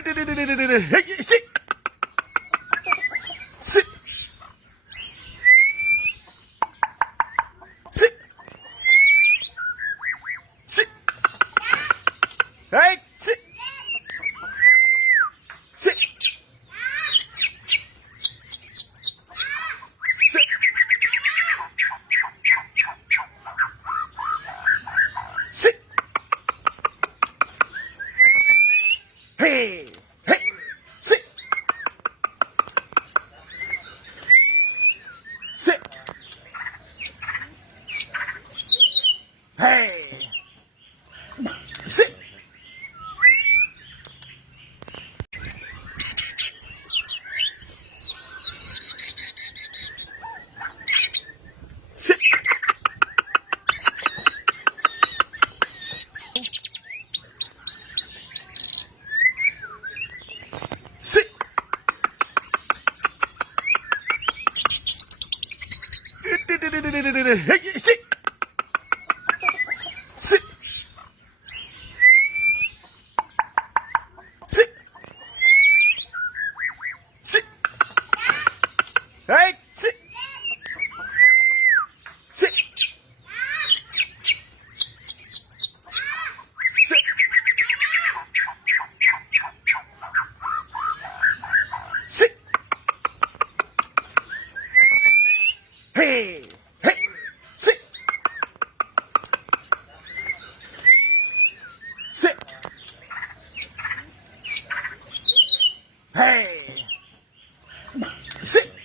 Hey, sit. Sit. Sit. Sit. Hey, sit. Sit. Sit. Sit. Hey, hey, sit. Sit. Hey, sit. Sit. Sit. Hey, sit. Sit. Sit. Sit. Hey, sit. Sit. Sit. Sit. Hey, hey, sit. Sit. Hey, sit.